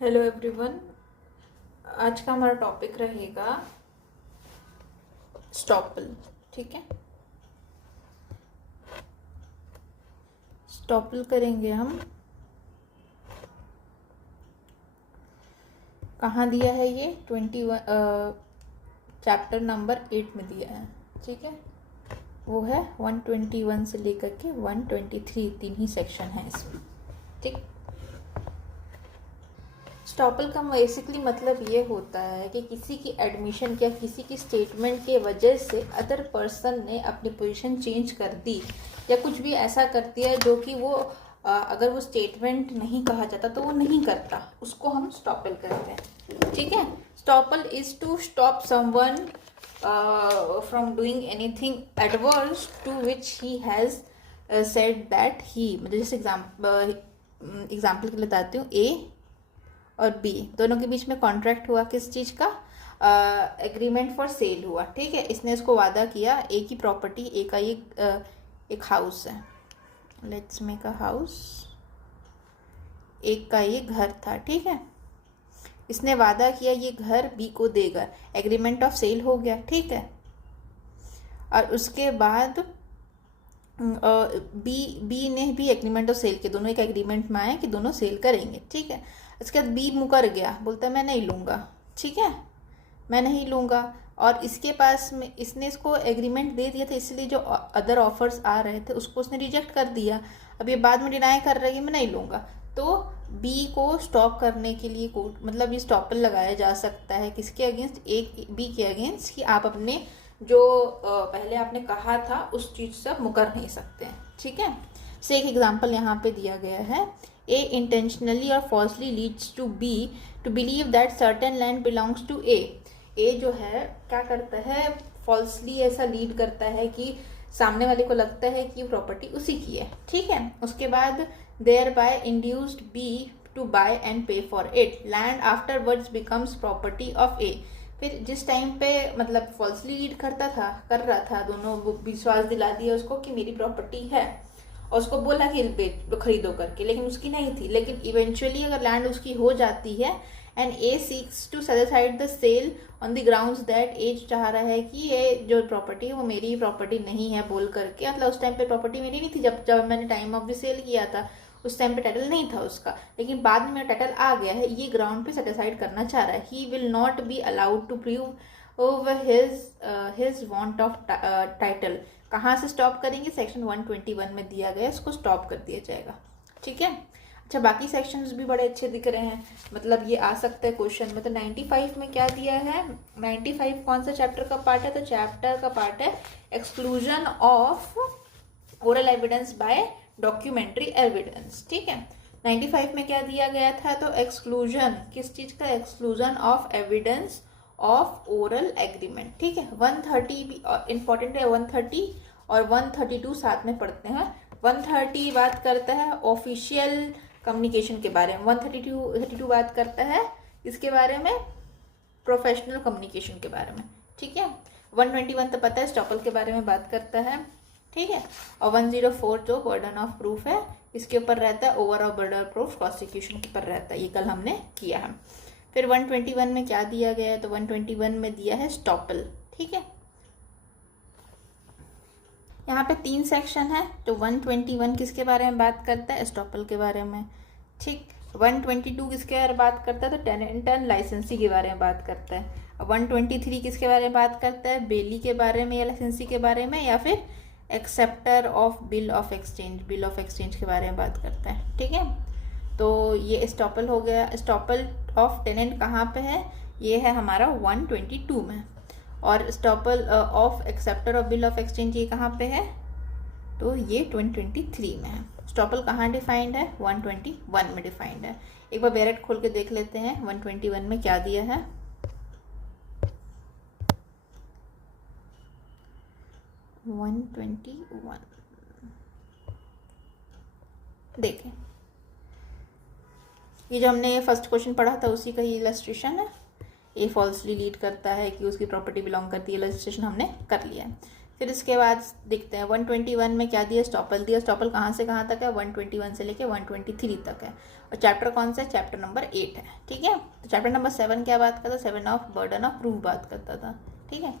Hello everyone. आज का हमारा टॉपिक रहेगा स्टॉपल। ठीक है, स्टॉपल करेंगे हम। कहाँ दिया है ये? 21 चैप्टर नंबर 8 में दिया है। ठीक है, वो है 121 से लेकर के 123, 3 ही सेक्शन है इसमें। ठीक, स्टॉपल का बेसिकली मतलब ये होता है कि किसी की एडमिशन या किसी की स्टेटमेंट के वजह से अदर पर्सन ने अपनी पोजीशन चेंज कर दी या कुछ भी ऐसा कर दिया जो कि वो अगर वो स्टेटमेंट नहीं कहा जाता तो वो नहीं करता, उसको हम स्टॉपल कहते हैं। ठीक है, estoppel is to stop someone from doing anything adverse to which he has said that he. मतलब जैसे एग्जाम्पल के लिए बताती हूँ, ए और बी दोनों के बीच में कॉन्ट्रैक्ट हुआ, किस चीज़ का? एग्रीमेंट फॉर सेल हुआ। ठीक है, इसने इसको वादा किया, ए की प्रॉपर्टी, ए का ये एक हाउस है, लेट्स मेक अ हाउस, एक का ये घर था। ठीक है, इसने वादा किया ये घर बी को देगा, एग्रीमेंट ऑफ सेल हो गया। ठीक है, और उसके बाद बी ने भी एग्रीमेंट ऑफ सेल के, दोनों एक एग्रीमेंट में आए कि दोनों सेल करेंगे। ठीक है, इसके बाद बी मुकर गया, बोलता है मैं नहीं लूँगा। ठीक है, मैं नहीं लूँगा, और इसके पास में इसने इसको एग्रीमेंट दे दिया था, इसलिए जो अदर ऑफर्स आ रहे थे उसको उसने रिजेक्ट कर दिया। अब ये बाद में डिनाई कर रही है मैं नहीं लूँगा, तो बी को स्टॉप करने के लिए कोर्ट, मतलब ये स्टॉपल लगाया जा सकता है किसके अगेंस्ट? एक बी के अगेंस्ट, कि आप अपने जो पहले आपने कहा था उस चीज़ से मुकर नहीं सकते हैं। ठीक है, से एक एग्जाम्पल यहाँ पे दिया गया है, ए इंटेंशनली और falsely leads to B to believe that certain land belongs to A. A जो है क्या करता है, फॉल्सली ऐसा लीड करता है कि सामने वाले को लगता है कि प्रॉपर्टी उसी की है। ठीक है, उसके बाद there by induced B to buy and pay for it, land afterwards becomes property of A. फिर जिस टाइम पे मतलब फॉल्सली लीड कर रहा था, दोनों विश्वास दिला दिया उसको कि मेरी प्रॉपर्टी है, और उसको बोला कि खरीदो करके, लेकिन उसकी नहीं थी। लेकिन इवेंचुअली अगर लैंड उसकी हो जाती है and A seeks to set aside the sale on the grounds that A चाह रहा है कि ये जो प्रॉपर्टी है वो मेरी प्रॉपर्टी नहीं है बोल करके, मतलब उस टाइम पे प्रॉपर्टी मेरी नहीं थी, जब मैंने टाइम ऑफ द सेल किया था उस टाइम पे टाइटल नहीं था उसका, लेकिन बाद में मेरा टाइटल आ गया है, ये ग्राउंड पे सेटिसाइड करना चाह रहा है। He will not be allowed to prove over his want of title. कहाँ से स्टॉप करेंगे? सेक्शन 121 में दिया गया, इसको स्टॉप कर दिया जाएगा। ठीक है, अच्छा बाकी सेक्शंस भी बड़े अच्छे दिख रहे हैं, मतलब ये आ सकता है क्वेश्चन में। तो 95 में क्या दिया है? 95 कौन सा चैप्टर का पार्ट है? तो चैप्टर का पार्ट है exclusion of oral evidence bye documentary evidence. ठीक है, 95 में क्या दिया गया था? तो एक्सक्लूजन किस चीज का? Exclusion of evidence of oral agreement. ठीक है, 130 भी इंपॉर्टेंट है, 130 और 132 साथ में पढ़ते हैं। 130 बात करता है ऑफिशियल कम्युनिकेशन के बारे में, 132 बात करता है इसके बारे में, प्रोफेशनल कम्युनिकेशन के बारे में। ठीक है, 121 तो पता है स्टॉपल के बारे में बात करता है। ठीक है, और 104 जो बर्डन ऑफ प्रूफ है इसके ऊपर रहता है, overall burden of proof prosecution के ऊपर रहता है, ये कल हमने किया है। फिर 121 में क्या दिया गया है? तो 121 में दिया है स्टॉपल। ठीक है, यहाँ पे 3 सेक्शन है, तो 121 किसके बारे में बात करता है? स्टॉपल के बारे में। ठीक, 122 किसके बारे में बात करता है? तो टेनेंट एंड लाइसेंसी के बारे में बात करता है। 123 किसके बारे में बात करता है? बेली के बारे में या लाइसेंसी के बारे में, या फिर acceptor of bill of exchange, bill of exchange के बारे में बात करता है। ठीक है, तो ये स्टॉपल हो गया। स्टॉपल ऑफ टेनेंट कहाँ पे है? ये है हमारा 122 में। और estoppel of acceptor of bill of exchange ये कहाँ पे है? तो ये 123 में है। स्टॉपल कहाँ डिफाइंड है? 121 में डिफाइंड है। एक बार बैरेट खोल के देख लेते हैं 121 में क्या दिया है। देखें, ये जो हमने फर्स्ट क्वेश्चन पढ़ा था उसी का ही इलस्ट्रेशन है। ए फॉल्सली लीड करता है कि उसकी प्रॉपर्टी बिलोंग करती है, इलस्ट्रेशन हमने कर लिया है। फिर इसके बाद देखते हैं 121 में क्या दिया, स्टॉपल दिया। स्टॉपल कहाँ से कहाँ तक है, 121 से लेके 123 तक है। और चैप्टर कौन सा है, चैप्टर नंबर 8 है। ठीक है, तो चैप्टर नंबर 7 क्या बात करता था, 7 ऑफ बर्डन ऑफ प्रूफ बात करता था। ठीक है,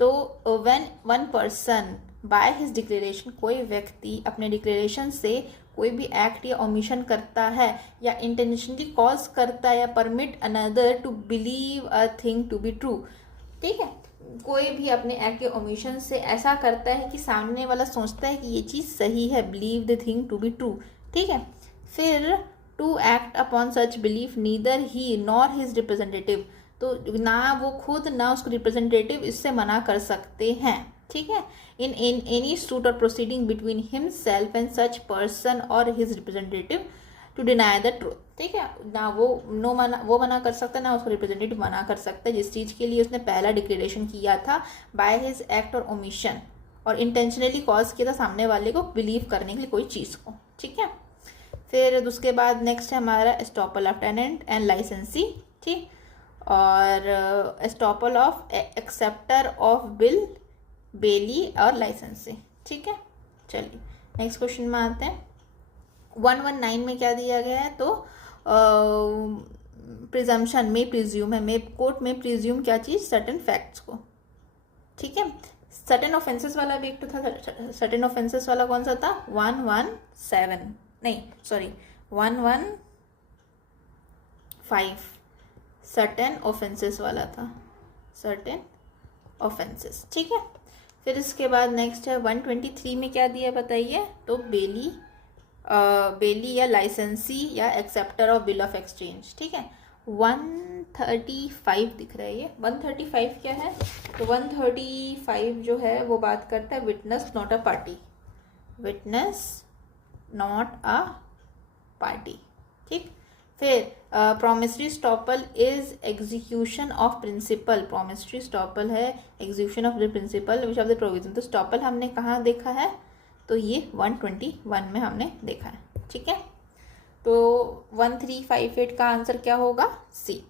तो when one person by his declaration, कोई व्यक्ति अपने डिक्लेरेशन से कोई भी एक्ट या ओमिशन करता है या इंटेंशनली कॉज करता है या permit another to believe a thing to be true. ठीक है, कोई भी अपने एक्ट या ओमिशन से ऐसा करता है कि सामने वाला सोचता है कि ये चीज़ सही है, believe the thing to be true. ठीक है, फिर to act upon such belief neither he nor his representative, तो ना वो खुद ना उसको रिप्रेजेंटेटिव इससे मना कर सकते हैं। ठीक है, इन एनी सूट और proceeding between himself and such person और his representative to deny the truth. ठीक है, ना वो मना कर सकता है, ना उसको रिप्रेजेंटेटिव मना कर सकता है जिस चीज़ के लिए उसने पहला डिक्लेरेशन किया था बाय हिज एक्ट और ओमिशन, और इंटेंशनली कॉज किया था सामने वाले को बिलीव करने के लिए कोई चीज़ को। ठीक है, फिर उसके बाद नेक्स्ट है हमारा एस्टॉपल ऑफ टेनेंट एंड लाइसेंसी। ठीक, और estoppel of acceptor of bill, बेली और लाइसेंसी। ठीक है, चलिए नेक्स्ट क्वेश्चन में आते हैं। 119 में क्या दिया गया है, तो प्रिजम्पशन में प्रिज्यूम है, में कोर्ट में प्रिज्यूम क्या चीज़, सर्टेन फैक्ट्स को। ठीक है, सर्टेन ऑफेंसेस वाला भी एक तो था, सर्टेन ऑफेंसेस वाला कौन सा था, 115 नहीं सॉरी 115 सर्टेन ऑफेंसेस वाला था, सर्टेन ऑफेंसेस। ठीक है, फिर इसके बाद नेक्स्ट है 123 में क्या दिया बताइए, तो बेली या लाइसेंसी या acceptor of bill of exchange. ठीक है, 135 दिख रहा है ये, 135 क्या है, तो 135 जो है वो बात करता है witness not a party, witness not a party. ठीक, फिर promissory estoppel is execution of principle, promissory estoppel है execution of the principle which of the provision. तो स्टॉपल हमने कहाँ देखा है, तो ये 121 में हमने देखा है। ठीक है, तो 1358 का आंसर क्या होगा, सी।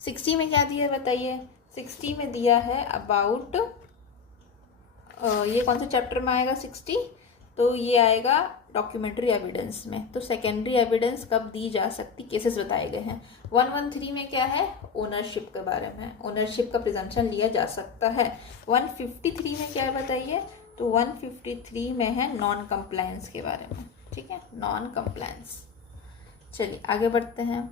60 में क्या दिया है बताइए, 60 में दिया है अबाउट, ये कौन सा चैप्टर में आएगा 60, तो ये आएगा डॉक्यूमेंट्री एविडेंस में। तो सेकेंडरी एविडेंस कब दी जा सकती, केसेस बताए गए हैं। 113 में क्या है, ओनरशिप के बारे में, ओनरशिप का प्रिजम्पशन लिया जा सकता है। 153 में क्या है बताइए, तो 153 में है नॉन कंप्लायंस के बारे में। ठीक है, नॉन कंप्लायंस। चलिए आगे बढ़ते हैं।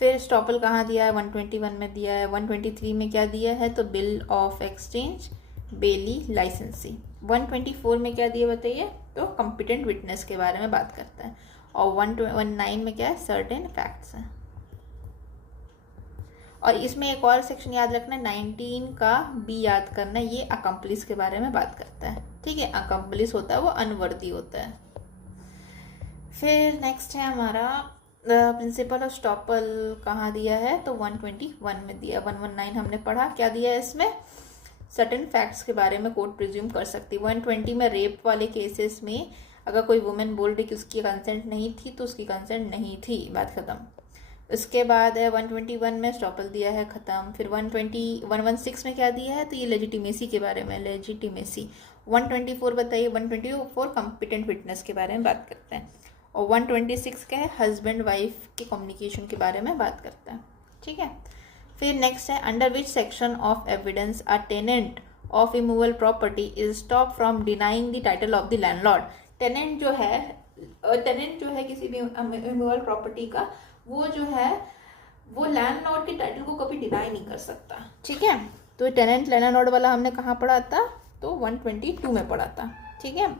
फिर स्टॉपल कहाँ दिया है, 121 में दिया है। 123 में क्या दिया है, तो बिल ऑफ एक्सचेंज, बेली, लाइसेंसी। 124 में क्या दिया बताइए, तो कॉम्पिटेंट विटनेस के बारे में बात करता है। और 119 में क्या है, सर्टेन फैक्ट्स है। और इसमें एक और सेक्शन याद रखना है, 19 का बी याद करना है, ये अकम्पलिस के बारे में बात करता है। ठीक है, अकम्पलिस होता है वो अनवर्दी होता है। फिर नेक्स्ट है हमारा प्रिंसिपल ऑफ स्टॉपल, कहाँ दिया है, तो 121 में दिया। 119 हमने पढ़ा, क्या दिया है इसमें, सर्टेन फैक्ट्स के बारे में कोर्ट प्रिज्यूम कर सकती है। 120 में रेप वाले केसेस में अगर कोई वुमेन बोल रही कि उसकी कंसेंट नहीं थी, तो उसकी कंसेंट नहीं थी, बात खत्म। इसके बाद है 121 में स्टॉपल दिया है, ख़त्म। फिर 116 में क्या दिया है, तो ये लेजिटिमेसी के बारे में, लेजिटिमेसी। 124 बताइए, 124 कॉम्पिटेंट विटनेस के बारे में बात करते हैं। और 126 क्या है, हस्बैंड वाइफ के कम्युनिकेशन के बारे में बात करता है। ठीक है, फिर नेक्स्ट है under which section of evidence a tenant of immovable property is stop from denying the title of the landlord. Tenant जो है किसी भी इमूवल प्रॉपर्टी का, वो जो है वो लैंडलॉर्ड के टाइटल को कभी डिनाई नहीं कर सकता। ठीक है, तो टेनेंट लैंडलॉर्ड वाला हमने कहाँ पढ़ा था, तो 122 में पढ़ा था। ठीक है,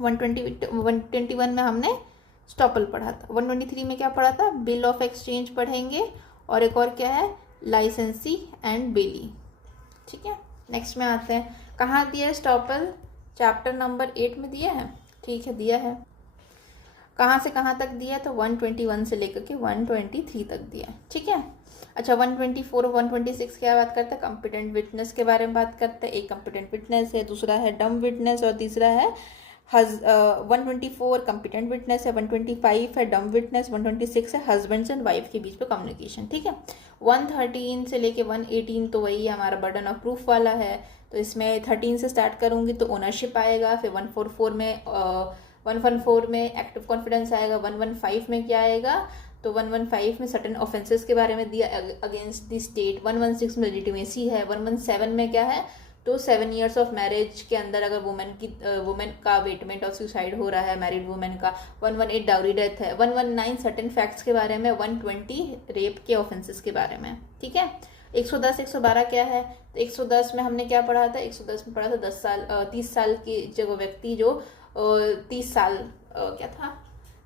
121 में हमने स्टॉपल पढ़ा था। 123 में क्या पढ़ा था, बिल ऑफ एक्सचेंज पढ़ेंगे, और एक और क्या है, लाइसेंसी एंड बेली। ठीक है, नेक्स्ट में आते हैं, कहाँ दिया है स्टॉपल, चैप्टर नंबर 8 में दिया है। ठीक है, दिया है, कहाँ से कहाँ तक दिया, तो 121 से लेकर के 123 तक दिया। ठीक है, अच्छा 124 और 126 क्या बात करते हैं, कॉम्पिटेंट विटनेस के बारे में बात करते हैं। एक कॉम्पिटेंट विटनेस है, दूसरा है डम विटनेस, और तीसरा है 124 कॉम्पिटेंट विटनेस है, 125 है डम विटनेस, 126 है हस्बैंड्स एंड वाइफ के बीच पे कम्युनिकेशन। ठीक है, 113 से लेके 118 तो वही हमारा बर्डन ऑफ प्रूफ वाला है। तो इसमें 13 से स्टार्ट करूँगी तो ओनरशिप आएगा, फिर 114 में एक्टिव कॉन्फिडेंस आएगा, 115 में क्या आएगा, तो 115 में सर्टेन ऑफेंसेस के बारे में दिया अगेंस्ट द स्टेट, 116 में लेजिटिमेसी है, 117 में क्या है, तो 7 years ऑफ मैरिज के अंदर अगर वुमेन का अवेटमेंट ऑफ सुसाइड हो रहा है, मैरिड वुमेन का, 118 डाउरी डेथ है, 119 सर्टेन फैक्ट्स के बारे में, 120 रेप के ऑफेंसेस के बारे में, ठीक है। 110 112 क्या है, तो 110 में हमने क्या पढ़ा था, 110 में पढ़ा था 30 साल की जो व्यक्ति जो 30 साल क्या था,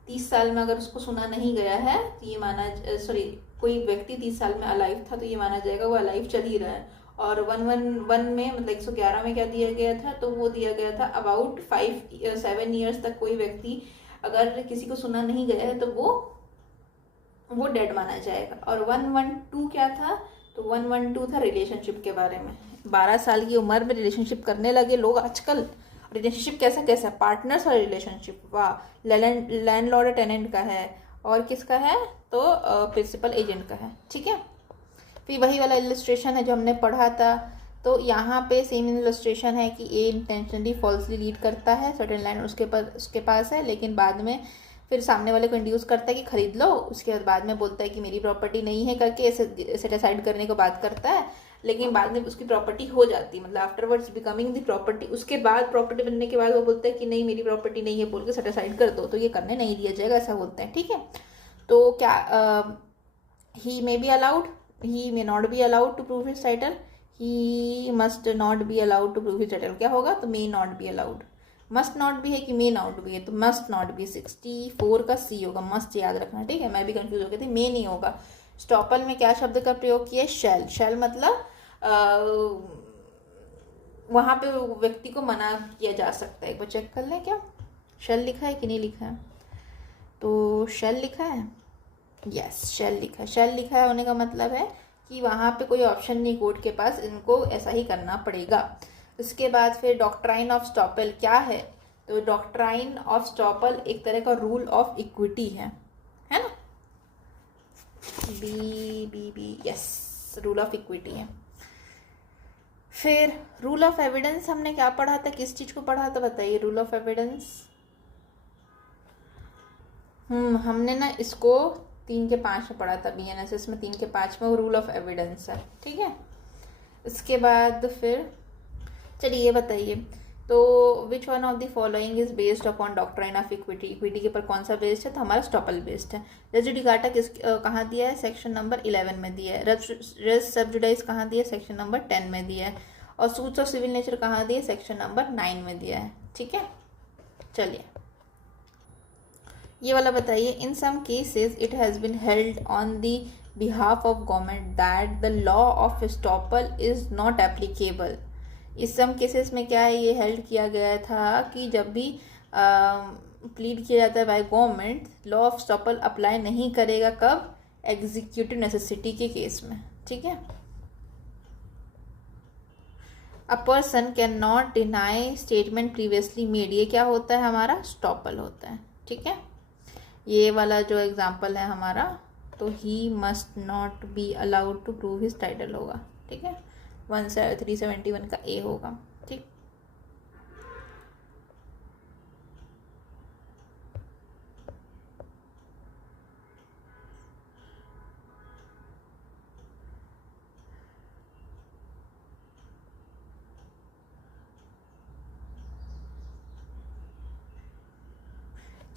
30 साल में अगर उसको सुना नहीं गया है तो ये माना, सॉरी, कोई व्यक्ति 30 साल में अलाइव था तो ये माना जाएगा वो अलाइव चल ही रहा है। और 111 में मतलब 111 में क्या दिया गया था, तो वो दिया गया था अबाउट 7 years तक कोई व्यक्ति अगर किसी को सुना नहीं गया है तो वो डेड माना जाएगा। और 112 क्या था, तो 112 था रिलेशनशिप के बारे में। 12 साल की उम्र में रिलेशनशिप करने लगे लोग आजकल। रिलेशनशिप कैसा कैसा, पार्टनर्स और रिलेशनशिप, वाह, लैंडलॉर्ड टेनेंट का है और किसका है, तो प्रिंसिपल एजेंट का है, ठीक है। फिर वही वाला इलस्ट्रेशन है जो हमने पढ़ा था, तो यहाँ पे सेम इलस्ट्रेशन है कि ए इंटेंशनली फॉल्सली लीड करता है, सर्टेन लैंड उसके पास है, लेकिन बाद में फिर सामने वाले को इंड्यूस करता है कि खरीद लो, उसके बाद में बोलता है कि मेरी प्रॉपर्टी नहीं है करके सेट असाइड करने को बात करता है, लेकिन बाद में उसकी प्रॉपर्टी हो जाती, मतलब आफ्टरवर्ड्स बिकमिंग दी प्रॉपर्टी, उसके बाद प्रॉपर्टी बनने के बाद वो बोलता है कि नहीं मेरी प्रॉपर्टी नहीं है बोल के सेट असाइड कर दो, तो ये करने नहीं दिया जाएगा, ऐसा बोलते हैं, ठीक है। तो क्या he may be allowed, he may not be allowed to prove his title, he must not be allowed to prove his title, क्या होगा, तो may not be allowed, must not भी है कि may not भी है, तो must not be 64 का C होगा, must याद रखना, ठीक है, मैं भी कंफ्यूज हो गई थी, may नहीं होगा। स्टॉपल में क्या शब्द का प्रयोग किया, शैल, शैल मतलब वहाँ पे व्यक्ति को मना किया जा सकता है, एक बार चेक कर लें क्या शैल लिखा है कि नहीं लिखा है, तो शैल लिखा है, यस शैल लिखा है। शैल लिखा है होने का मतलब है कि वहाँ पे कोई ऑप्शन नहीं कोर्ट के पास, इनको ऐसा ही करना पड़ेगा। उसके बाद फिर डॉक्ट्राइन ऑफ स्टॉपल क्या है, तो डॉक्ट्राइन ऑफ स्टॉपल एक तरह का रूल ऑफ इक्विटी है ना, B yes, rule of equity है। फिर रूल ऑफ एविडेंस हमने क्या पढ़ा था, किस चीज को पढ़ा था बताइए, रूल ऑफ एविडेंस, हमने ना इसको 3 के 5 में पढ़ा था, BNSS में 3 के 5 में वो रूल ऑफ एविडेंस है, ठीक है। इसके बाद फिर चलिए ये बताइए, तो which one of the following is based upon doctrine of equity, equity के ऊपर कौन सा बेस्ड है, तो हमारा स्टॉपल बेस्ड है। रेस जुडिकाटा कहाँ दिया है, सेक्शन नंबर 11 में दिया है। रेस सब जुडाइज कहाँ दिया है, सेक्शन नंबर 10 में दिया है। और सूट्स ऑफ सिविल नेचर कहाँ दिया है, सेक्शन नंबर 9 में दिया है, ठीक है। चलिए ये वाला बताइए, in some cases it has been held on the behalf of government that the law of estoppel is not applicable. इस सम केसेस में क्या है, ये हेल्ड किया गया था कि जब भी प्लीड किया जाता है by government, law of estoppel apply नहीं करेगा, कब, एग्जीक्यूटिव नेसेसिटी के केस में, ठीक है। A person can not deny statement previously made, ये क्या होता है, हमारा स्टॉपल होता है, ठीक है। ये वाला जो एग्जाम्पल है हमारा, तो he must not be allowed to prove his title होगा, ठीक है, 371 का ए होगा, ठीक।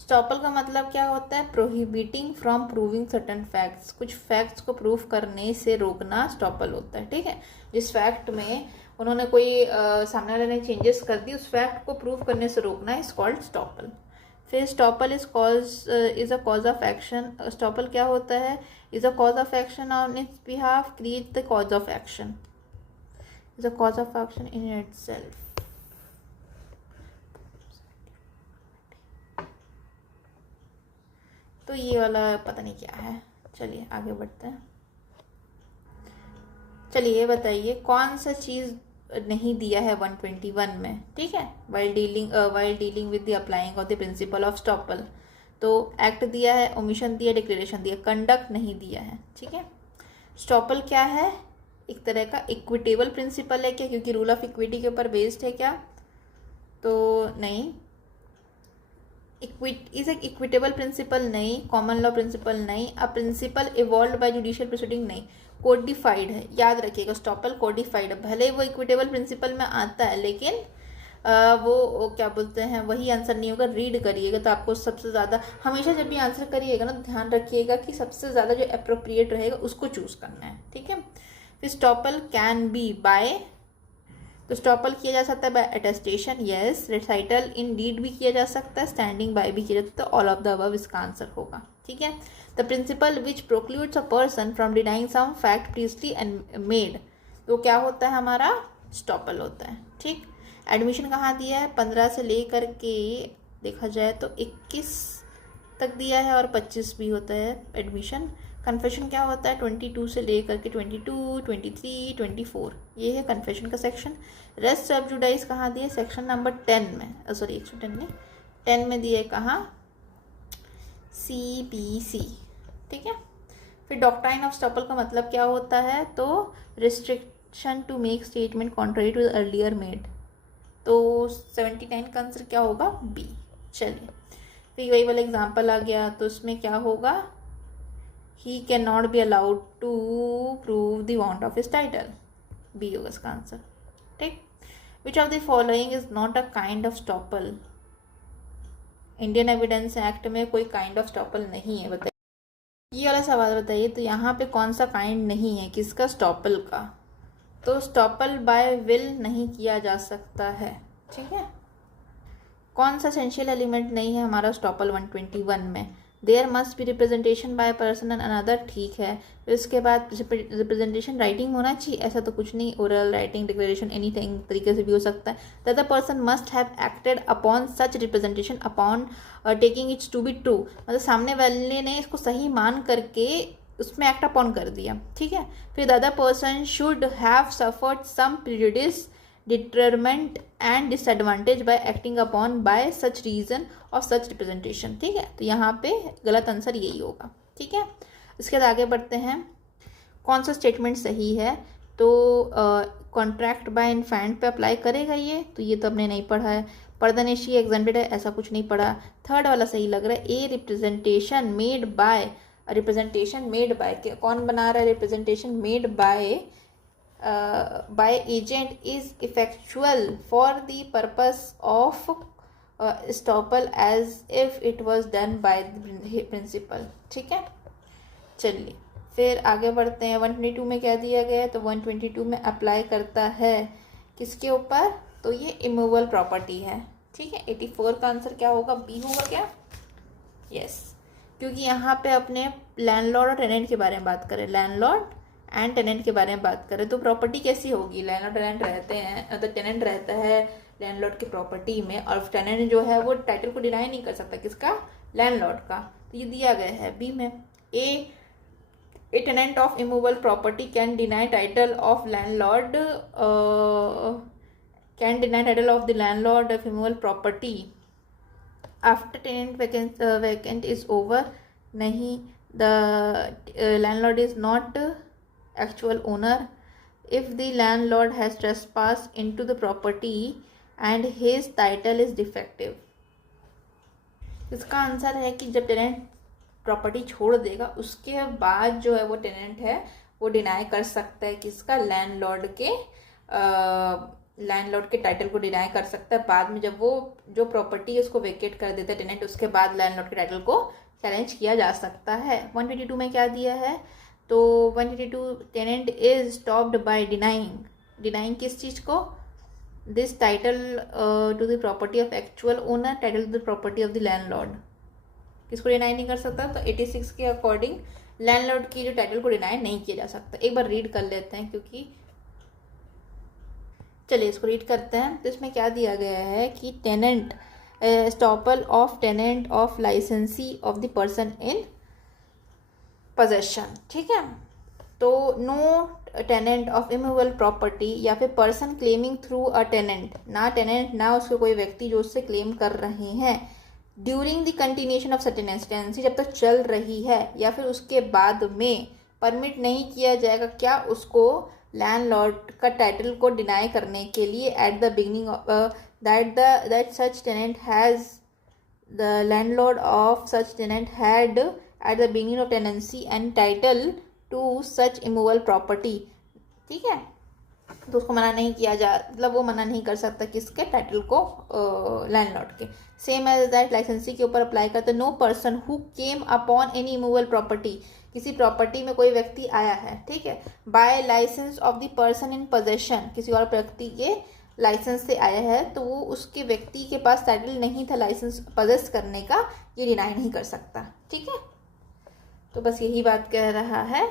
स्टॉपल का मतलब क्या होता है, prohibiting from proving certain facts, कुछ फैक्ट्स को प्रूव करने से रोकना स्टॉपल होता है, ठीक है। जिस फैक्ट में उन्होंने कोई सामने वाले ने चेंजेस कर दी, उस फैक्ट को प्रूव करने से रोकना इज कॉल्ड स्टॉपल। फिर estoppel is a cause of action, estoppel क्या होता है, is a cause of action on it's behalf, create the cause of action, is a cause of action in itself. तो ये वाला पता नहीं क्या है, चलिए आगे बढ़ते हैं। चलिए ये बताइए, कौन सा चीज़ नहीं दिया है 121 में, ठीक है, while dealing with the applying of the principle of estoppel. तो एक्ट दिया है, ओमिशन दिया, डिक्लेरेशन दिया, कंडक्ट नहीं दिया है, ठीक है। स्टॉपल क्या है, एक तरह का इक्विटेबल प्रिंसिपल है क्या, क्योंकि रूल ऑफ इक्विटी के ऊपर बेस्ड है क्या, तो नहीं। इज एक इक्विटेबल प्रिंसिपल नहीं, कॉमन लॉ प्रिंसिपल नहीं, a principle evolve by judicial proceeding नहीं, कोडिफाइड है। याद रखिएगा स्टॉपल कोडिफाइड है, भले वो इक्विटेबल प्रिंसिपल में आता है लेकिन वो क्या बोलते हैं वही आंसर नहीं होगा। रीड करिएगा तो आपको सबसे ज़्यादा, हमेशा जब भी आंसर करिएगा ना ध्यान रखिएगा कि सबसे ज़्यादा जो अप्रोप्रिएट रहेगा उसको चूज़ करना है, ठीक है। फिर स्टॉपल कैन बी बाय, तो स्टॉपल किया जा सकता है by attestation, yes. Recital in deed भी किया जा सकता है, स्टैंडिंग बाय भी किया जा सकता है, ऑल ऑफ द अबव इसका आंसर होगा, ठीक है। The principle which precludes a person from denying some fact previously made, तो क्या होता है हमारा स्टॉपल होता है, ठीक। एडमिशन कहाँ दिया है, 15 से लेकर के देखा जाए तो 21 तक दिया है और 25 भी होता है एडमिशन। कन्फेशन क्या होता है, 22 से लेकर के 22, 23, 24, ये है कन्फेशन का सेक्शन। रेस्ट सब जुडाइज कहाँ दिए, सेक्शन नंबर 10 में, सॉरी 110 में, 10 में दिए कहाँ, CPC, ठीक है। फिर डॉक्ट्राइन ऑफ स्टॉपल का मतलब क्या होता है, तो restriction to make statement contrary to earlier made, तो 79 का आंसर क्या होगा, बी। चलिए फिर वही वाला एग्जाम्पल आ गया, तो इसमें क्या होगा, he can not be allowed to prove the want of his title, B होगा इसका आंसर, ठीक। Which of the following is not a kind of estoppel, Indian evidence act में कोई काइंड ऑफ स्टॉपल नहीं है, बताइए। ये वाला सवाल बताइए, तो यहाँ पे कौन सा काइंड नहीं है, किसका, स्टॉपल का। तो स्टॉपल बाय विल नहीं किया जा सकता है, ठीक है। कौन सा एसेंशियल एलिमेंट नहीं है हमारा स्टॉपल 121 में, there must be representation by person and another, ठीक है। फिर इसके बाद रिप्रेजेंटेशन राइटिंग होना चाहिए, ऐसा तो कुछ नहीं, ओरल, राइटिंग, डिक्लेरेशन, एनीथिंग तरीके से भी हो सकता है। The other person must have acted upon such representation upon taking its to be true, मतलब सामने वाले ने इसको सही मान करके उसमें एक्ट अपॉन कर दिया, ठीक है। फिर the other person should have suffered some prejudice, detriment and disadvantage by acting upon by such reason और सच रिप्रेजेंटेशन, ठीक है। तो यहाँ पे गलत आंसर यही होगा, ठीक है। इसके बाद आगे बढ़ते हैं, कौन सा स्टेटमेंट सही है, तो कॉन्ट्रैक्ट बाय इन्फेंट पे अप्लाई करेगा ये, तो ये तो हमने नहीं पढ़ा है। पर्दनेशी एग्जेम्प्टेड है, ऐसा कुछ नहीं पढ़ा। थर्ड वाला सही लग रहा है, a representation made by, representation made by, कौन बना रहा है, representation made by by agent is effectual for the purpose of estoppel as if it was done by the principal, ठीक है। चलिए फिर आगे बढ़ते हैं, 122 में क्या दिया गया है, तो 122 में अप्लाई करता है किसके ऊपर, तो ये इमूवेबल प्रॉपर्टी है, ठीक है। 84 का आंसर क्या होगा, बी होगा क्या, यस। क्योंकि यहाँ पे अपने लैंडलॉर्ड और टेनेंट के बारे में बात करें, लैंडलॉर्ड एंड टेनेंट के बारे में बात करें, तो प्रॉपर्टी कैसी होगी, लैंडलॉर्ड टेनेंट रहते हैं, तो टेनेंट रहता है लैंडलॉर्ड की प्रॉपर्टी में, और टेनेंट जो है वो टाइटल को डिनाई नहीं कर सकता, किसका, लैंडलॉर्ड का। तो ये दिया गया है बी में, a tenant of immovable property can deny title of landlord, can deny title of the landlord of immovable property after tenant vacant is over, नहीं, the landlord is not actual owner if the landlord has trespassed into the property and his title is defective। इसका answer है कि जब tenant property छोड़ देगा उसके बाद जो है वो टेनेंट है वो डिनाई कर सकता है किसका, लैंडलॉर्ड के टाइटल को डिनाई कर सकता है। बाद में जब वो जो प्रॉपर्टी है उसको वेकेट कर देता है टेनेंट, उसके बाद लैंडलॉर्ड के टाइटल को चैलेंज किया जा सकता है। 122 में क्या दिया है, तो 122 tenant is stopped by denying किस चीज़ को, this title to the property of actual owner, title to the property of the landlord, किसको डिनाई नहीं कर सकता, तो 86 के अकॉर्डिंग लैंडलॉर्ड की जो टाइटल को डिनाई नहीं किया जा सकता। एक बार रीड कर लेते हैं, क्योंकि चलिए इसको रीड करते हैं। तो इसमें क्या दिया गया है कि tenant estoppel of tenant of licensee of the person in possession, ठीक है। तो no tenant of immovable property या फिर person claiming through a tenant, ना टेनेंट ना उसके कोई व्यक्ति जो उससे क्लेम कर रहे हैं, during the continuation of such tenancy, जब तक चल रही है या फिर उसके बाद में परमिट नहीं किया जाएगा क्या, उसको लैंडलॉर्ड का टाइटल को डिनाई करने के लिए at the beginning that such tenant has the landlord of such tenant had at the beginning of tenancy and title to such immovable property. ठीक है, तो उसको मना नहीं किया जा, मतलब वो मना नहीं कर सकता किसके, टाइटल को लैंडलॉर्ड के. सेम एज दैट लाइसेंसी के ऊपर अप्लाई करते. No person who came upon any immovable property, किसी प्रॉपर्टी में कोई व्यक्ति आया है, ठीक है, by licence of the person in possession, किसी और व्यक्ति के लाइसेंस से आया है, तो वो उसके व्यक्ति के पास टाइटल नहीं था लाइसेंस पजेस करने का, ये डिनाई नहीं कर सकता. ठीक है, तो बस यही बात कह रहा है.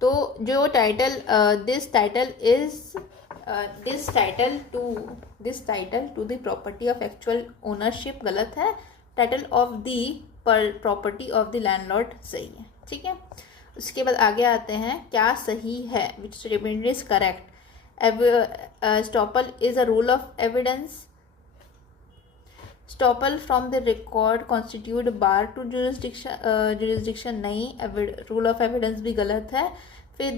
तो जो title this title to the property of actual ownership गलत है, title of the property of the landlord सही है. ठीक है, उसके बाद आगे आते हैं क्या सही है, which statement is correct. Estoppel is a rule of evidence. Estoppel from the record constitute bar to jurisdiction नहीं, rule of evidence भी गलत है. फिर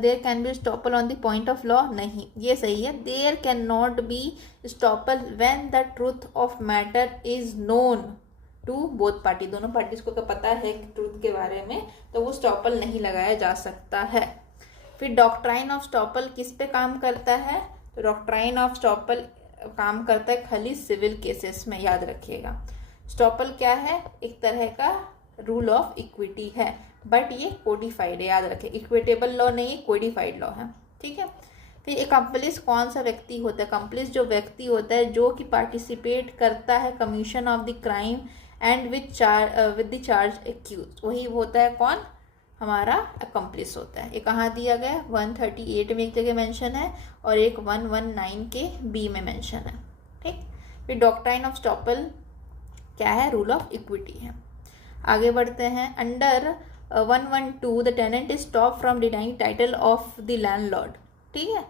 there can be estoppel on the point of law नहीं, ये सही है. There cannot be estoppel when the truth of matter is known to both party, दोनों पार्टीज को पता है ट्रूथ के बारे में, तो वो estoppel नहीं लगाया जा सकता है. फिर डॉक्ट्राइन ऑफ स्टॉपल किस पे काम करता है, तो डॉक्ट्राइन ऑफ स्टॉपल काम करता है खाली सिविल केसेस में, याद रखिएगा. स्टॉपल क्या है, एक तरह का रूल ऑफ इक्विटी है, बट ये कोडिफाइड है, याद रखें. इक्विटेबल लॉ नहीं है, कोडिफाइड लॉ है. ठीक है, फिर एक्म्प्लिस कौन सा व्यक्ति होता है, एक्म्प्लिस जो व्यक्ति होता है जो कि पार्टिसिपेट करता है commission of the crime and with the charge accuse, वही होता है कौन, हमारा अकम्प्लिस होता है. ये कहाँ दिया गया, 138 में एक जगह मेंशन है और एक 119 के बी में मेंशन है. ठीक, फिर डॉक्ट्राइन ऑफ स्टॉपल क्या है, रूल ऑफ इक्विटी है. आगे बढ़ते हैं. Under 112 the tenant is stop from denying title of the landlord. ठीक है,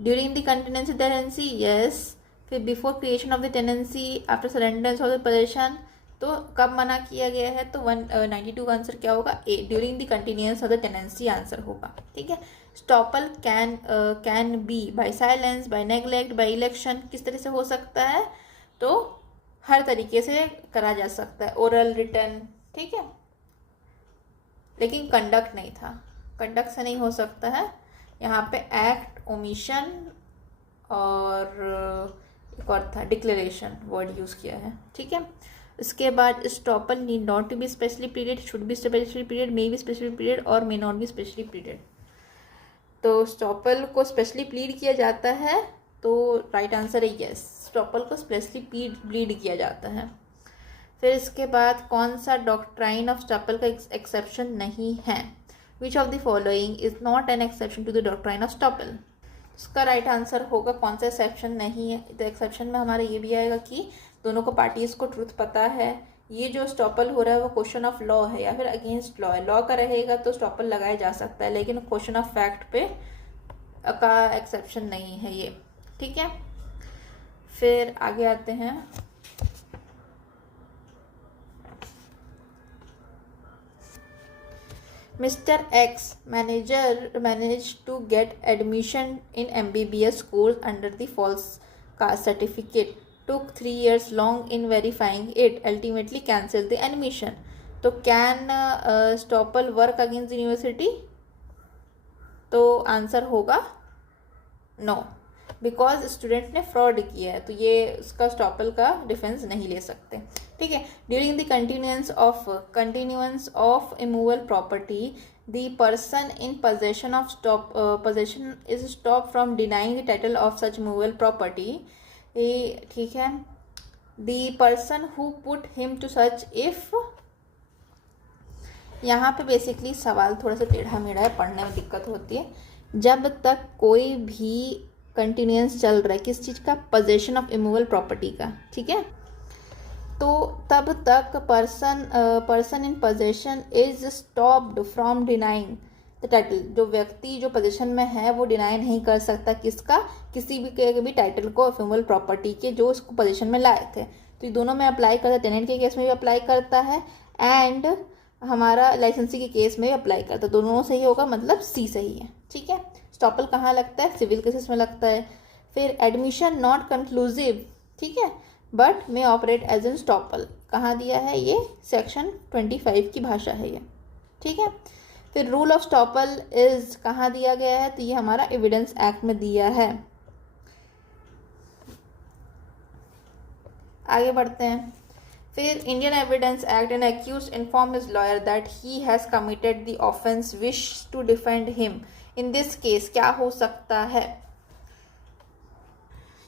during the continuancy tenancy, yes. फिर before creation of the tenancy, after surrender of the possession, तो कब मना किया गया है, तो 192 का आंसर क्या होगा, A. During the continuance of the tenancy answer होगा. ठीक है, estoppel can be by silence, by neglect, by election, किस तरह से हो सकता है, तो हर तरीके से करा जा सकता है, ओरल, रिटर्न. ठीक है, लेकिन कंडक्ट नहीं था, कंडक्ट से नहीं हो सकता है. यहाँ पे एक्ट, ओमिशन और एक और था डिक्लेरेशन वर्ड यूज़ किया है. ठीक है, उसके बाद estoppel need not to be specially period, should be specially period, may be specially period और may not be specially period. तो स्टॉपल को स्पेशली प्लीड किया जाता है, तो राइट आंसर है यस, स्टॉपल को स्पेशली प्लीड किया जाता है. फिर इसके बाद कौन सा डॉक्ट्राइन ऑफ स्टॉपल का एक्सेप्शन नहीं है, which of the following is not an exception to the doctrine of estoppel. उसका राइट आंसर होगा कौन सा एक्सेप्शन नहीं है. तो एक्सेप्शन में हमारा ये भी आएगा कि दोनों को पार्टीज को ट्रूथ पता है, ये जो स्टॉपल हो रहा है वो क्वेश्चन ऑफ लॉ है या फिर अगेंस्ट लॉ है. लॉ का रहेगा तो स्टॉपल लगाया जा सकता है, लेकिन क्वेश्चन ऑफ फैक्ट पे का एक्सेप्शन नहीं है ये. ठीक है, फिर आगे आते हैं. Mr. X managed to get admission in MBBS course under the false caste certificate. Took 3 years long in verifying it. Ultimately cancelled the admission. तो can Stoppel work against the university? तो आंसर होगा no, because student ने fraud किया है, तो ये उसका estoppel का डिफेंस नहीं ले सकते. ठीक है, during the continuance of immovable property the person in possession is stop from denying the title of such immovable property. ठीक है, the person who put him to such if, यहाँ पे बेसिकली सवाल थोड़ा सा टेढ़ा मेढ़ा है, पढ़ने में दिक्कत होती है. जब तक कोई भी कंटिन्यूएंस चल रहा है किस चीज़ का, पोजेशन ऑफ इमूवेबल प्रॉपर्टी का. ठीक है, तो तब तक person in possession is stopped from denying the title. जो व्यक्ति जो पोजेशन में है वो डिनाई नहीं कर सकता किसका, किसी भी टाइटल को इमूवेबल प्रॉपर्टी के जो उसको पोजेशन में लाए थे. तो ये दोनों में अप्लाई करता है, टेनेंट के केस में भी अप्लाई करता है एंड हमारा लाइसेंसी के केस में भी अप्लाई करता है. दोनों सही होगा, मतलब सी सही है. ठीक है, स्टॉपल कहाँ लगता है? सिविल केसेस में लगता है। फिर एडमिशन नॉट कंक्लूसिव, ठीक है, but may operate as an estoppel, कहाँ दिया है? ये सेक्शन 25 की भाषा है ये, ठीक है। फिर रूल ऑफ स्टॉपल इज कहाँ दिया गया है? तो ये हमारा एविडेंस एक्ट में दिया है। आगे बढ़ते हैं। फिर Indian evidence act, an accused inform his lawyer that he has committed the offence, wish to defend him in this case, क्या हो सकता है?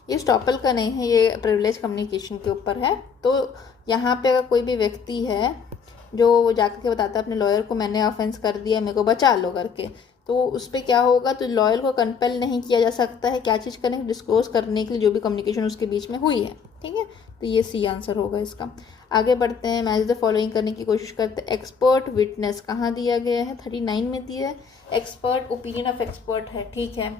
ये स्टॉपल का नहीं है, ये प्रिविलेज कम्युनिकेशन के ऊपर है। तो यहाँ पे अगर कोई भी व्यक्ति है जो जाकर के बताता है अपने लॉयर को मैंने ऑफेंस कर दिया, मेरे को बचा लो करके, तो उस पर क्या होगा? तो लॉयर को कंपेल नहीं किया जा सकता है क्या चीज़ करने, डिस्क्लोज करने के लिए जो भी कम्युनिकेशन उसके बीच में हुई है, ठीक है। तो ये सी आंसर होगा इसका। आगे बढ़ते हैं। मैच द फॉलोइंग करने की कोशिश करते हैं। एक्सपर्ट विटनेस कहाँ दिया गया है? 39 में दिया है। एक्सपर्ट ओपिनियन ऑफ एक्सपर्ट है, ठीक है।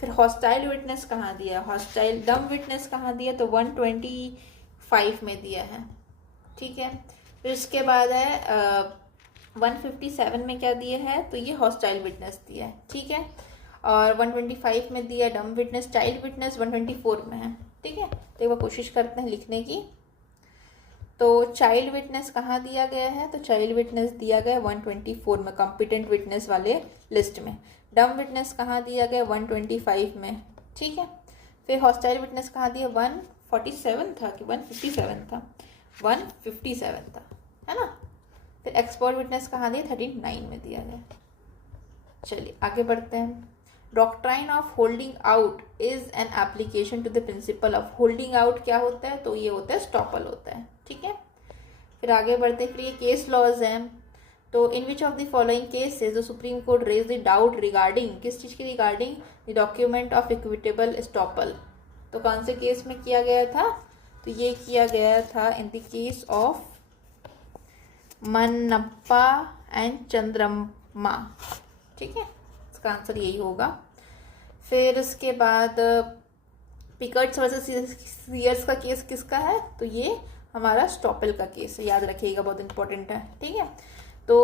फिर हॉस्टाइल विटनेस कहाँ दिया? हॉस्टाइल डम विटनेस कहाँ दिया? तो 125 में दिया है, ठीक है। फिर इसके बाद है 157 में क्या दिया है? तो ये हॉस्टाइल विटनेस दिया है, ठीक है। और 125 में दिया डम विटनेस। चाइल्ड विटनेस 124 में है, ठीक है। तो एक बार कोशिश करते हैं लिखने की। तो चाइल्ड विटनेस कहाँ दिया गया है? तो चाइल्ड विटनेस दिया गया 124 में, कॉम्पिटेंट विटनेस वाले लिस्ट में। डम विटनेस कहाँ दिया गया? 125 में, ठीक है। फिर हॉस्टाइल विटनेस कहाँ दिया? 147 था कि 157 था? 157 था, है ना। फिर एक्सपर्ट विटनेस कहाँ दिया? 39 में दिया गया। चलिए आगे बढ़ते हैं। Doctrine of holding out is an application to the principle of holding out, क्या होता है? तो ये होता है स्टॉपल होता है, ठीक है। फिर आगे बढ़ते हैं। फिर ये केस लॉज हैं। तो in which of the following cases the Supreme Court raise the doubt regarding, किस चीज़ की regarding? The document of equitable estoppel. तो कौन से केस में किया गया था? तो ये किया गया था in the case of Mannappa and Chandrama, ठीक है। इसका आंसर यही होगा। फिर इसके बाद पिकर्ट्स वर्सेस सीयर्स का केस किसका है? तो ये हमारा स्टॉपल का केस है, याद रखिएगा, बहुत इंपॉर्टेंट है, ठीक है। तो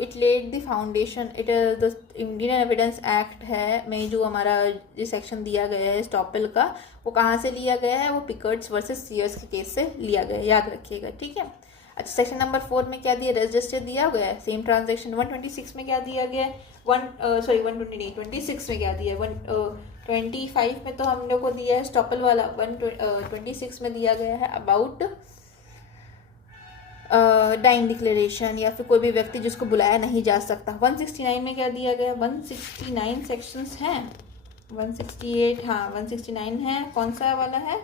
it led the foundation, it the Indian evidence act है में जो हमारा ये सेक्शन दिया गया है स्टॉपल का, वो कहाँ से लिया गया है? वो पिकर्ट्स वर्सेस सीयर्स के केस से लिया गया है, याद रखिएगा, ठीक है। अच्छा, सेक्शन नंबर 4 में क्या दिया? रजिस्टर दिया गया है, सेम ट्रांजेक्शन। 126 में क्या दिया गया है? 126 में क्या दिया है? 125 में तो हम लोग को दिया है स्टॉपल वाला, 126 में दिया गया है अबाउट डाइंग डिक्लेरेशन या फिर कोई भी व्यक्ति जिसको बुलाया नहीं जा सकता। 169 में क्या दिया गया? 169 सेक्शंस हैं। 168, हाँ 169 है। कौन सा वाला है?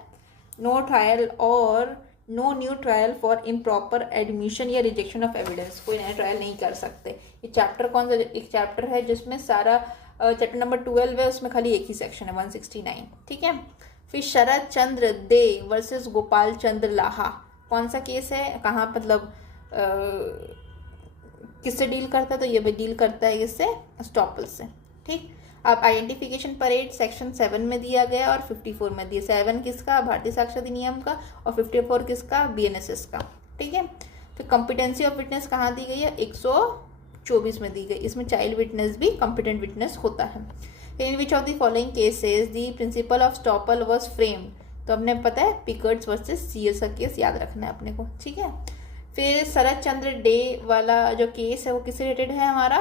नो ट्रायल और no new trial for improper admission या रिजेक्शन ऑफ एविडेंस, कोई नया ट्रायल नहीं कर सकते। ये चैप्टर कौन सा? एक चैप्टर है जिसमें सारा चैप्टर नंबर 12 है, उसमें खाली एक ही सेक्शन है 169, ठीक है। फिर शरद चंद्र दे वर्सेस गोपाल चंद्र लाहा, कौन सा केस है? कहाँ मतलब किससे डील करता है? तो ये भी डील करता है इससे, स्टॉपल से, ठीक। अब आइडेंटिफिकेशन परेड सेक्शन 7 में दिया गया और 54 में दिया। 7 किसका? भारतीय साक्षर अधिनियम का, और 54 किसका? BNSS का, ठीक है। फिर कॉम्पिटेंसी ऑफ विटनेस कहाँ दी गई है? 124 में दी गई। इसमें चाइल्ड विटनेस भी कॉम्पिटेंट विटनेस होता है। In which of the following cases the principle of estoppel was framed, तो हमने पता है पिकर्ट्स वर्सेस सीयर्स का केस याद रखना है अपने को, ठीक है। फिर शरद चंद्र डे वाला जो केस है वो किससे रिलेटेड है हमारा?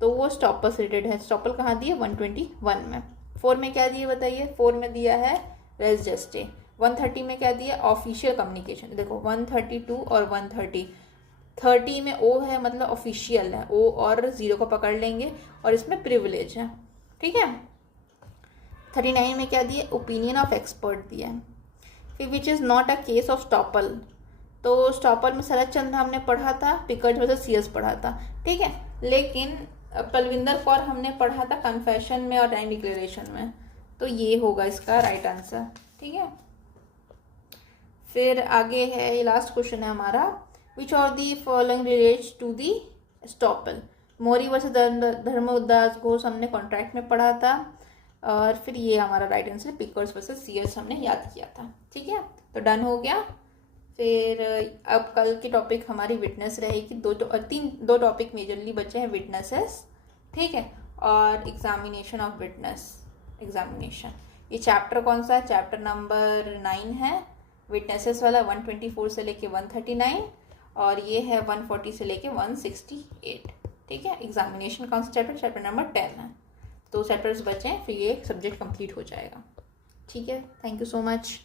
तो वो स्टॉपल से रिलेटेड है। स्टॉपल कहाँ दिए? 121 में। 4 में क्या दिए बताइए? 4 में दिया है रेस जस्टे। 130 में क्या दिया? Official communication. देखो 132 और 130, 30 में ओ है मतलब ऑफिशियल है, ओ और 0 को पकड़ लेंगे, और इसमें प्रिविलेज है, ठीक है। 39 में क्या दिया? ओपिनियन ऑफ एक्सपर्ट दिया है। फिर which is not a case of estoppel, तो स्टॉपल में शरद चंद्र हमने पढ़ा था, पिकर्ट्स वर्सेस सीयर्स पढ़ा था, ठीक है। लेकिन पलविंदर कौर हमने पढ़ा था कन्फेशन में और डाइंग डिक्लेरेशन में, तो ये होगा इसका राइट आंसर, ठीक है। फिर आगे है, ये लास्ट क्वेश्चन है हमारा। Which of the following relates to the estoppel? Mohori versus Dharmodas Ghose हमने कॉन्ट्रैक्ट में पढ़ा था, और फिर ये हमारा right answer Pickard versus Sears हमने याद किया था, ठीक है। तो डन हो गया। फिर अब कल की टॉपिक हमारी विटनेस रहेगी। दो टॉपिक मेजरली बचे हैं, विटनेसेस, ठीक है, और एग्जामिनेशन ऑफ विटनेस एग्जामिनेशन। ये चैप्टर कौन सा है? चैप्टर नंबर 9 है, विटनेसेस वाला, 124 से लेके 139, और ये है 140 से लेके 168। ठीक है, एग्जामिनेशन कौन सा चैप्टर? चैप्टर नंबर 10 है। 2 चैप्टर्स बचे हैं, फिर ये सब्जेक्ट कंप्लीट हो जाएगा। ठीक है, थैंक यू सो मच।